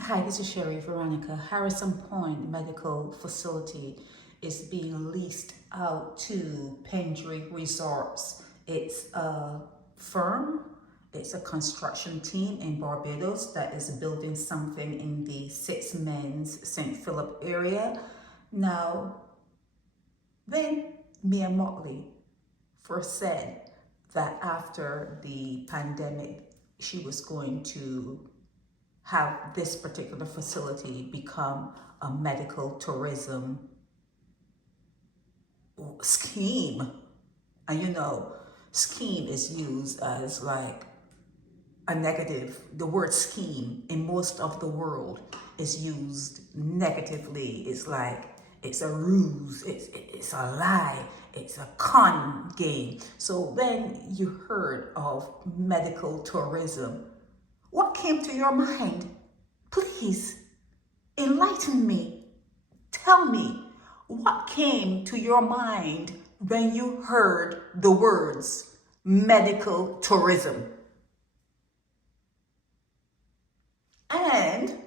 Hi, this is Sherry Veronica. Harrison Point Medical Facility is being leased out to Pendry Resorts. It's a firm, it's a construction team in Barbados that is building something in the Six Men's St. Philip area. Now, then Mia Motley first said that after the pandemic, she was going to have this particular facility become a medical tourism scheme. And scheme is used as like a negative. The word scheme in most of the world is used negatively. It's like it's a ruse, it's a lie, it's a con game. So when you heard of medical tourism, what came to your mind? Please enlighten me. Tell me what came to your mind when you heard the words medical tourism. And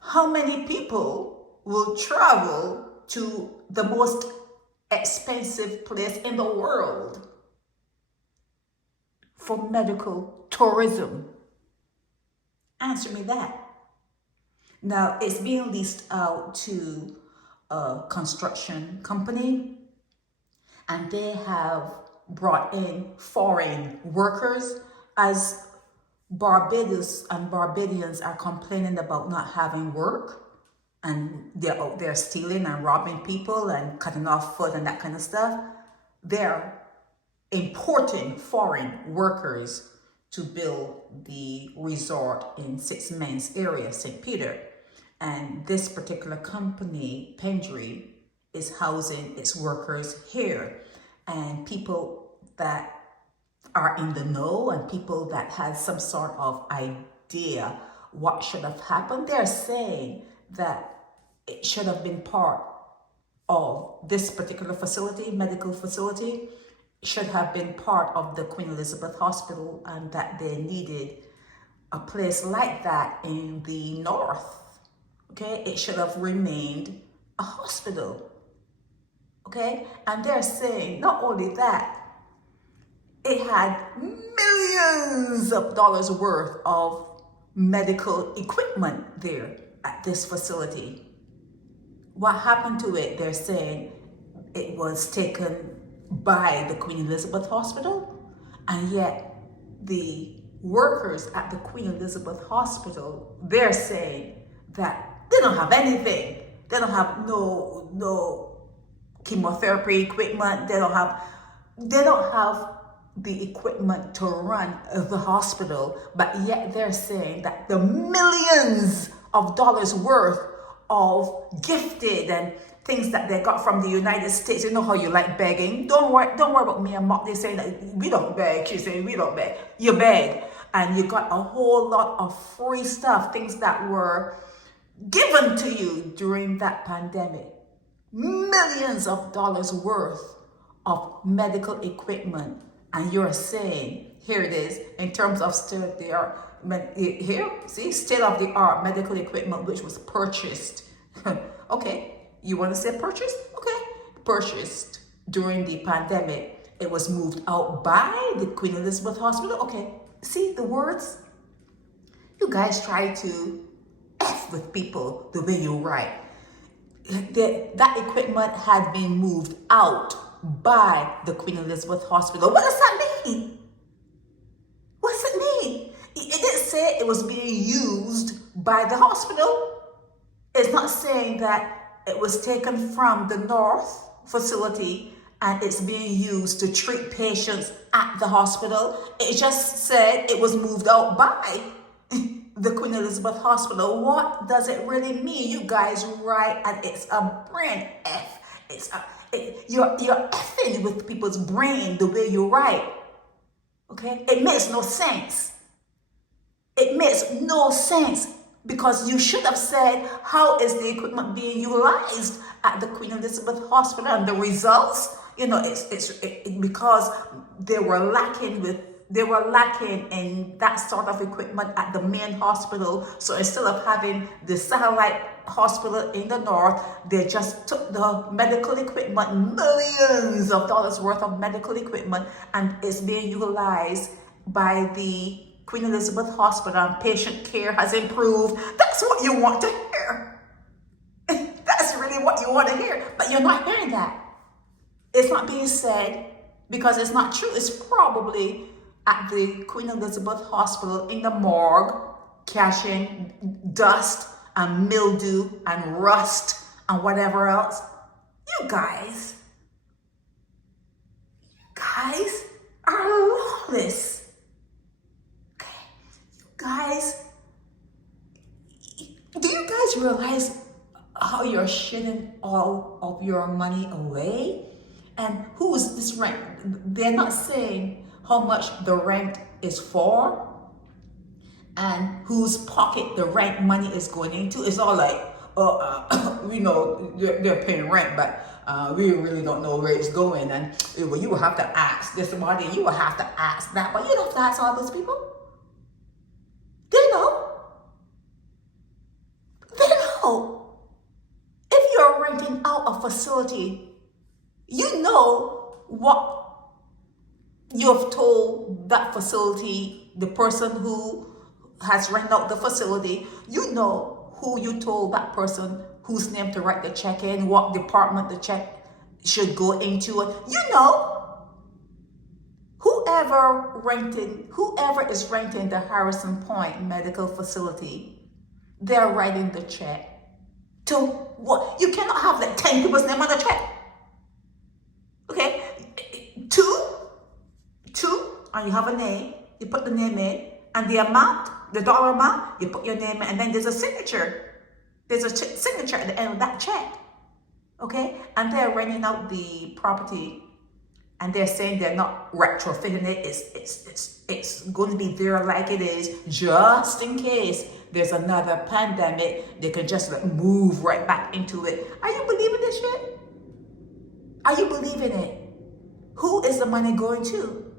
how many people will travel to the most expensive place in the world for medical tourism? Answer me that. Now, it's being leased out to a construction company, and they have brought in foreign workers as Barbados and Barbadians are complaining about not having work, and they're out there stealing and robbing people and cutting off foot and that kind of stuff. They're importing foreign workers to build the resort in Six Men's area, St. Peter. And this particular company, Pendry, is housing its workers here. And people that are in the know and people that had some sort of idea what should have happened, they're saying that it should have been part of this particular facility, medical facility, should have been part of the Queen Elizabeth Hospital, and that they needed a place like that in the north. Okay, it should have remained a hospital. Okay, and they're saying not only that, it had millions of dollars worth of medical equipment there at this facility. What happened to it? They're saying it was taken by the Queen Elizabeth Hospital, and yet the workers at the Queen Elizabeth Hospital, they're saying that they don't have anything. They don't have no chemotherapy equipment. They don't have the equipment to run the hospital, but yet they're saying that the millions of dollars worth of gifted and things that they got from the United States. You know how you like begging. Don't worry about me and Mark. They're saying that we don't beg. She's saying we don't beg. You beg. And you got a whole lot of free stuff, things that were given to you during that pandemic. Millions of dollars worth of medical equipment. And you're saying, here it is, in terms of state-of-the-art, here, see, state-of-the-art medical equipment, which was purchased. Okay, you want to say purchased? Okay, purchased during the pandemic. It was moved out by the Queen Elizabeth Hospital. Okay, see the words? You guys try to F with people the way you write. That equipment had been moved out by the Queen Elizabeth Hospital. What does that mean? What does it mean? It didn't say it was being used by the hospital. It's not saying that it was taken from the North facility and it's being used to treat patients at the hospital. It just said it was moved out by the Queen Elizabeth Hospital. What does it really mean? You guys write, and it's a brain F. You're effing with people's brain the way you write. Okay? It makes no sense. It makes no sense, because you should have said, how is the equipment being utilized at the Queen Elizabeth Hospital? And the results, it's because they were lacking with they were lacking in that sort of equipment at the main hospital. So instead of having the satellite hospital in the north, they just took the medical equipment, millions of dollars worth of medical equipment, and it's being utilized by the Queen Elizabeth Hospital, and patient care has improved. That's what you want to hear. That's really what you want to hear, but you're not hearing that. It's not being said because it's not true. It's probably at the Queen Elizabeth Hospital in the morgue, catching dust and mildew and rust and whatever else. You guys are lawless. Okay, you guys, do you guys realize how you're shitting all of your money away? And who is this rent? They're not saying how much the rent is for and whose pocket the rent money is going into. It's all like, we know they're paying rent, but we really don't know where it's going. And well, you will have to ask this body, you will have to ask that, but you don't have to ask all those people. They know. They know. If you're renting out a facility, you know what you've told that facility, the person who has rented out the facility, you know who you told that person whose name to write the check in, what department the check should go into. You know, whoever is renting the Harrison Point Medical Facility, they're writing the check to what? You cannot have like 10 people's name on the check. Okay, two, and you have a name, you put the name in, and the amount, the dollar amount, you put your name in, and then there's a signature. There's a signature at the end of that check. Okay, and they're renting out the property, and they're saying they're not retrofitting it. It's going to be there like it is, just in case there's another pandemic. They can just like move right back into it. Are you believing this shit? Are you believing it? Who is the money going to?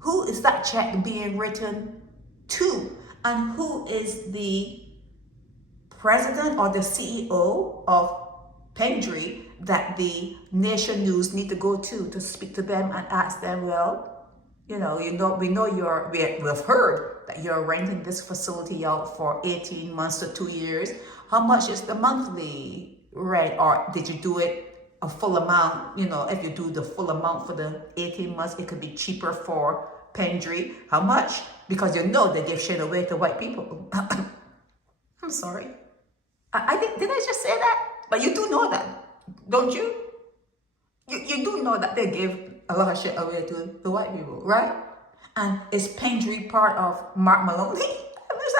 Who is that check being written to? And who is the president or the CEO of Pendry that the Nation News need to go to speak to them and ask them, well, we know we've heard that you're renting this facility out for 18 months to 2 years. How much is the monthly rent? Or did you do it a full amount? If you do the full amount for the 18 months, it could be cheaper for Pendry. How much? Because they give shit away to white people. I'm sorry. I think, did I just say that? But you do know that, don't you? You do know that they give a lot of shit away to the white people, right? And is Pendry part of Mark Maloney? I'm just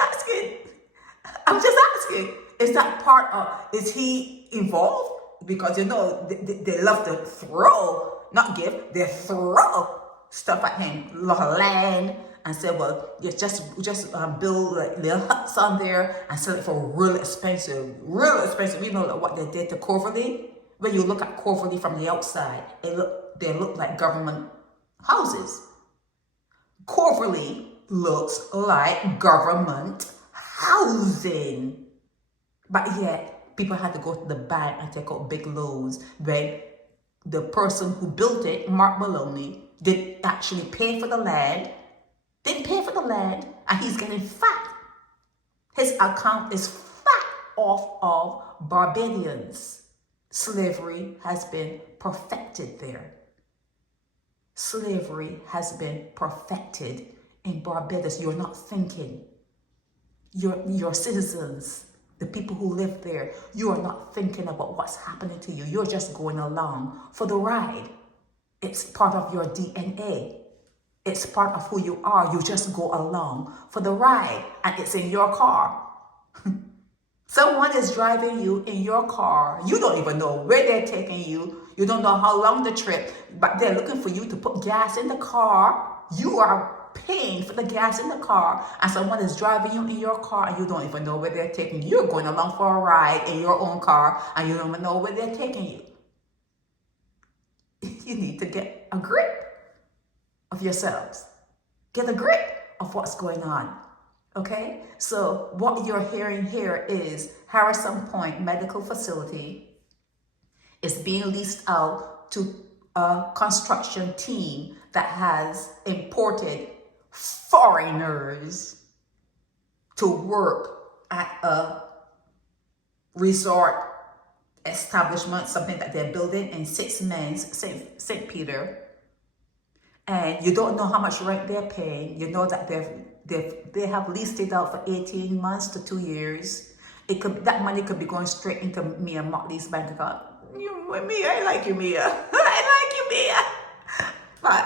asking. Is that part of, is he involved? Because they love to throw, not give, they throw stuff at him, a lot of land, and say, well, you just build like little huts on there and sell it for real expensive. You know what they did to Coverley? When you look at Coverley from the outside, they look like government houses. Coverley looks like government housing. But yet, people had to go to the bank and take out big loans when the person who built it, Mark Maloney, didn't actually pay for the land, and he's getting fat. His account is fat off of Barbadians. Slavery has been perfected there. Slavery has been perfected in Barbados. You're not thinking. Your citizens, the people who live there, you are not thinking about what's happening to you. You're just going along for the ride. It's part of your DNA. It's part of who you are. You just go along for the ride, and it's in your car. Someone is driving you in your car. You don't even know where they're taking you. You don't know how long the trip, but they're looking for you to put gas in the car. You are paying for the gas in the car, and someone is driving you in your car, and you don't even know where they're taking you. You're going along for a ride in your own car, and you don't even know where they're taking you. You need to get a grip of yourselves. Get a grip of what's going on. Okay? So what you're hearing here is Harrison Point Medical Facility is being leased out to a construction team that has imported foreigners to work at a resort establishment, something that they're building in Six Mens, St. Peter. And you don't know how much rent they're paying. You know that they have leased it out for 18 months to 2 years. That money could be going straight into Mia Motley's bank account. Mia, I like you, Mia. I like you, Mia. But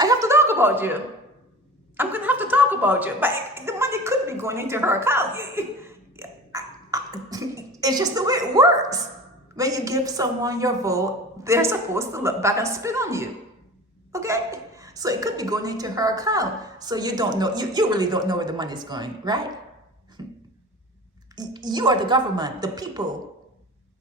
I have to talk about you. I'm going to have to talk about you. But the money could be going into her account. It's just the way it works. When you give someone your vote, they're supposed to look back and spit on you. Okay? So it could be going into her account. So you don't know, you really don't know where the money is going, right? You are the government, the people.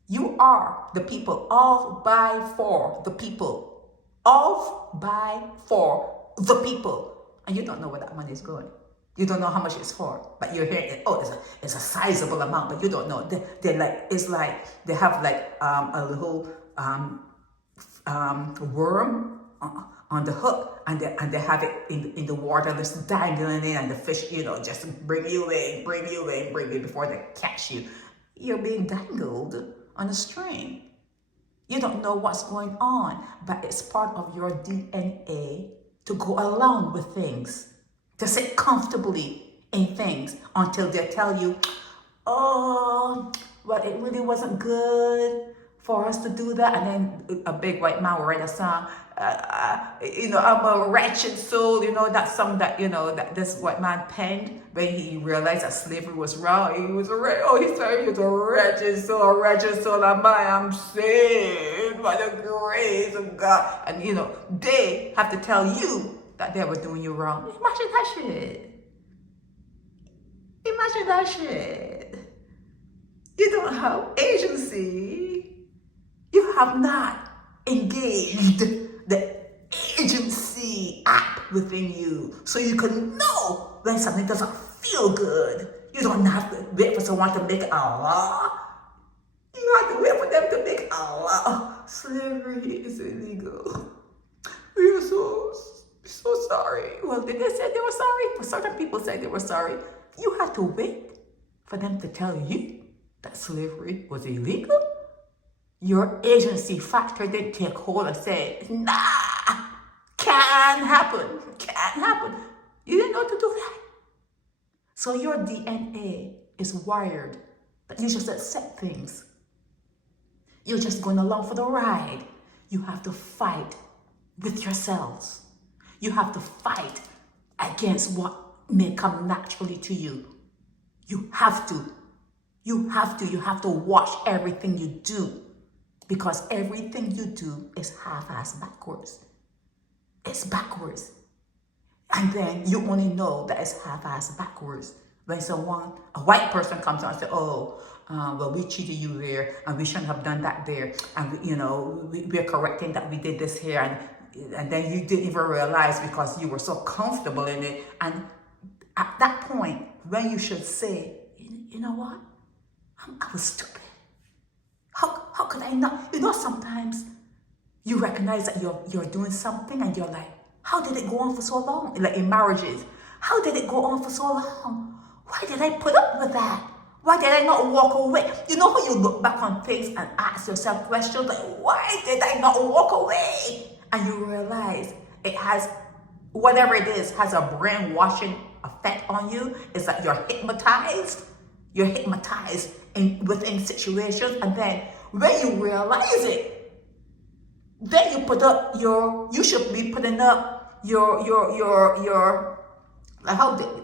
You are the people, of, by, for the people. Of, by, for the people. And you don't know where that money is going. You don't know how much it's for, but you're hearing it. Oh, it's a sizable amount, but you don't know. It's like they have like a little worm on the hook, and they have it in the water, just dangling in, and the fish, just bring you in before they catch you. You're being dangled on a string. You don't know what's going on, but it's part of your DNA to go along with things, to sit comfortably in things until they tell you, oh, well, it really wasn't good for us to do that. And then a big white man will write a song, I'm a wretched soul. That song that, that this white man penned when he realized that slavery was wrong. He was he said he was a wretched soul, and I'm saved by the grace of God. And, they have to tell you that they were doing you wrong. Imagine that shit. Imagine that shit. You don't have agency. You have not engaged the agency app within you, so you can know when something doesn't feel good. You don't have to wait for someone to make a law. You have to wait for them to make a law. Slavery is illegal. We are so sorry. Well, did they say they were sorry? Well, certain people said they were sorry. You had to wait for them to tell you that slavery was illegal? Your agency factor didn't take hold and say, nah, can't happen. You didn't know to do that. So your DNA is wired that you just accept things. You're just going along for the ride. You have to fight with yourselves. You have to fight against what may come naturally to you. You have to watch everything you do, because everything you do is half-ass backwards. It's backwards. And then you only know that it's half-ass backwards when a white person comes out and says, well, we cheated you there, and we shouldn't have done that there, and we're correcting that we did this here, and then you didn't even realize because you were so comfortable in it. And at that point, when you should say, you know what? I was stupid. How could I not? Sometimes you recognize that you're doing something and you're like, how did it go on for so long? Like in marriages, how did it go on for so long? Why did I put up with that? Why did I not walk away? When you look back on things and ask yourself questions like, why did I not walk away? And you realize it has, whatever it is, has a brainwashing effect on you. It's like you're hypnotized. You're hypnotized within situations, and then when you realize it, then you put up you should be putting up your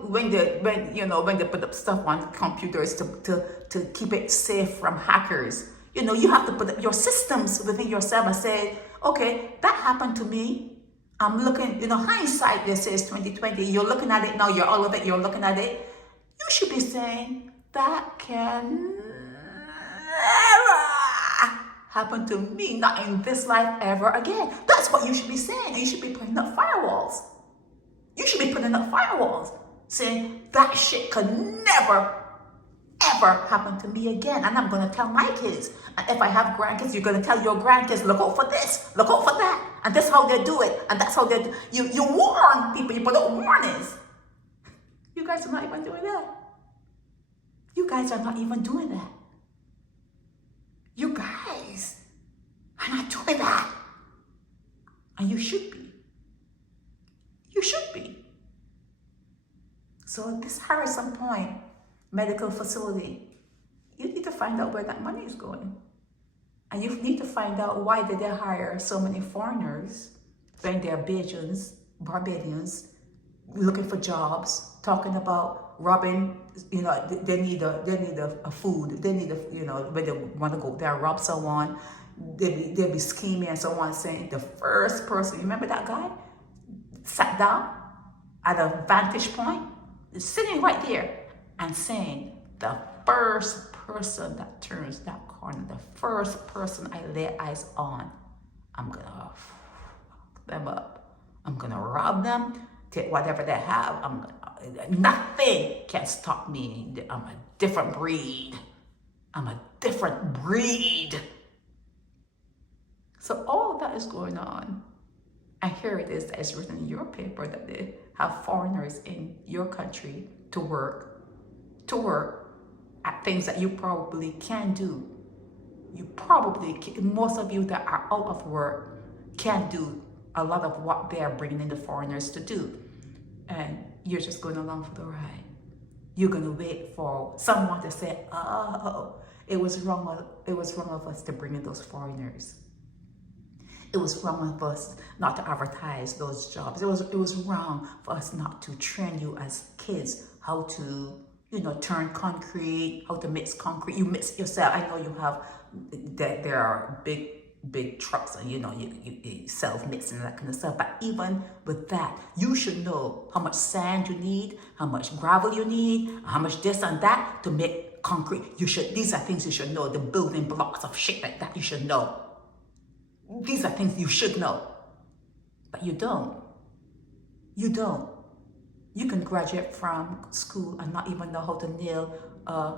when they put up stuff on computers to keep it safe from hackers. You have to put up your systems within yourself and say, okay, that happened to me. I'm looking, hindsight, they say, is 2020. You're looking at it now, you're all of it, you're looking at it. You should be saying, that can never happen to me, not in this life ever again. That's what you should be saying. You should be putting up firewalls. You should be putting up firewalls saying that shit could never, ever happen to me again. And I'm going to tell my kids. And if I have grandkids, you're going to tell your grandkids, look out for this, look out for that. And that's how they do it. And that's how they do. You warn people, you put up warnings. You guys are not even doing that. You guys are not even doing that. You guys are not doing that. And you should be. You should be. So this Harrison Point medical facility, you need to find out where that money is going. And you need to find out why did they hire so many foreigners when they're Barbadians, looking for jobs, talking about robbing, they need a food, they need when they want to go there, rob someone, they'll be scheming and so on, saying the first person, you remember that guy? Sat down at a vantage point, sitting right there and saying, the first person that turns that corner, the first person I lay eyes on, I'm gonna fuck them up. I'm gonna rob them, take whatever they have. Nothing can stop me. I'm a different breed. I'm a different breed. So all of that is going on. And here it is that it's written in your paper that they have foreigners in your country to work at things that you probably can do. You probably can, most of you that are out of work can do a lot of what they are bringing in the foreigners to do. And you're just going along for the ride. You're going to wait for someone to say, oh, it was wrong of us to bring in those foreigners. It was wrong of us not to advertise those jobs. It was wrong for us not to train you as kids how to, turn concrete, how to mix concrete. You mix yourself. I know you have, there are big trucks and you self-mixing and that kind of stuff. But even with that, you should know how much sand you need, how much gravel you need, how much this and that to make concrete. These are things you should know. The building blocks of shit like that you should know. These are things you should know, but you don't. You don't. You can graduate from school and not even know how to nail a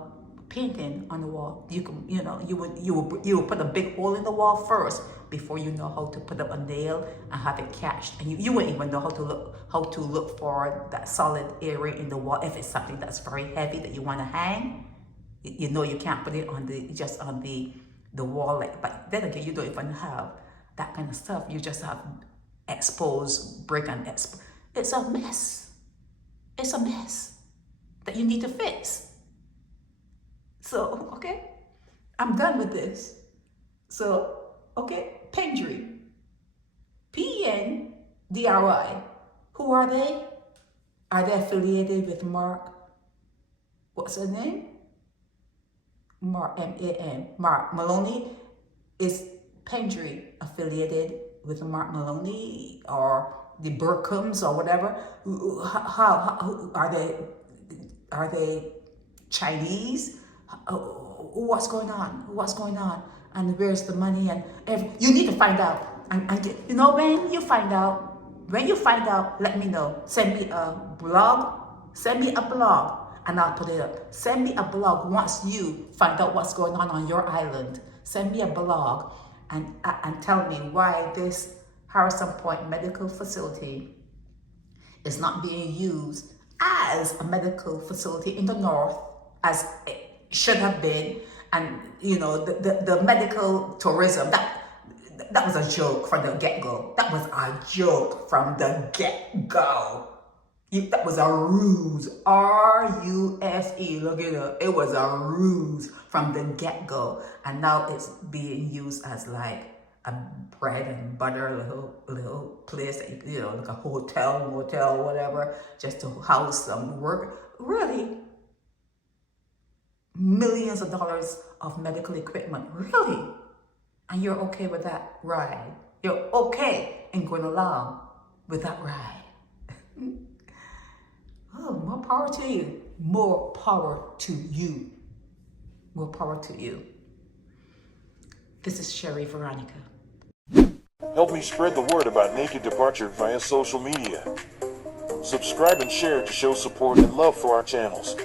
painting on the wall. You can, you will put a big hole in the wall first before you know how to put up a nail and have it catched. And you wouldn't even know how to look for that solid area in the wall if it's something that's very heavy that you want to hang. You can't put it on the wall, but then again, you don't even have that kind of stuff. You just have exposed brick and it's a mess. It's a mess that you need to fix. So, okay, I'm done with this. So, okay, Pendry, PNDRY, who are they? Are they affiliated with Mark? What's her name? Mark, M-A-N, Mark Maloney. Is Pendry affiliated with Mark Maloney or the Burkhams or whatever? How are they Chinese? What's going on? What's going on? And where's the money? And you need to find out. And when you find out, let me know. Send me a blog. And I'll put it up. Send me a blog once you find out what's going on your island. Send me a blog and tell me why this Harrison Point medical facility is not being used as a medical facility in the north as it should have been. And the medical tourism, that was a joke from the get-go. That was a joke from the get-go. That was a ruse, R-U-S-E, look it up. It was a ruse from the get-go. And now it's being used as like a bread and butter little place, like a hotel, motel, whatever, just to house some work. Really? Millions of dollars of medical equipment, really? And you're okay with that ride? You're okay in going along with that ride? Oh, more power to you. More power to you. More power to you. This is Sherry Veronica. Help me spread the word about Naked Departure via social media. Subscribe and share to show support and love for our channels.